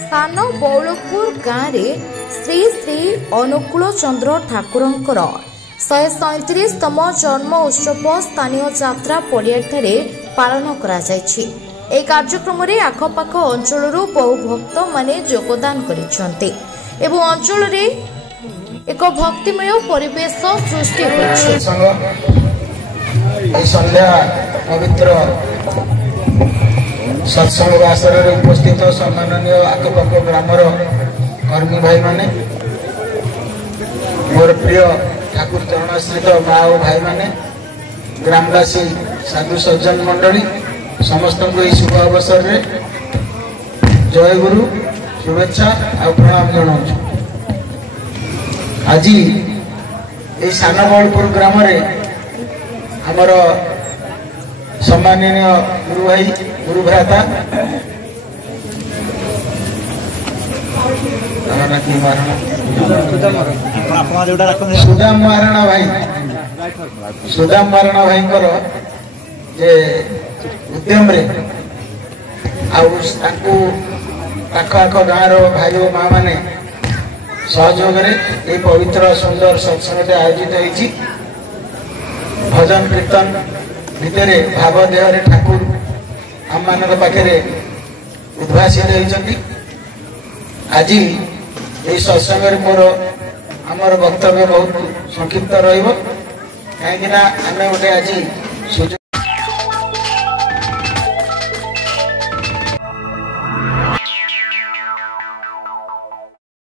सान बौलपुर गाँव में श्री श्री अनुकूल चंद्र ठाकुरंकर 137तम जन्म उत्सव स्थानीय यात्रा पड़िया पालन करा जायछि। ए कार्यक्रम में आखपाख अंचल बहु भक्त माने योगदान करिसेंते एवं अंचल रे एक भक्तिमय परिवेश सृष्टि होइछि। संध्या पवित्र सत्संग आसर उपस्थित सम्माननीय आखपाख ग्रामर कर्मी भाई माने, मोर प्रिय ठाकुर चरणाश्रित माँ और भाई माने, ग्रामवासी साधु सज्जन मंडली समस्त को यह शुभ अवसर रे जय गुरु शुभेच्छा और प्रणाम जनाऊँ। आज ये सान बौलपुर ग्राम रे हमर सम्माननीय गुरु भाई गुरु भ्राता सुदाम महाराणा भाई जे उद्यम रे पाख आख गाँव भाई और माँ माने सहयोग ये पवित्र सुंदर सत्संग आयोजित होती। भजन कीर्तन भितर भाव देह ठाकुर आम मान पाखे उद्भासित होती। आज ये सत्संग मोर आमर वक्तव्य बहुत संक्षिप्त रही, कहीं आम गोटे आज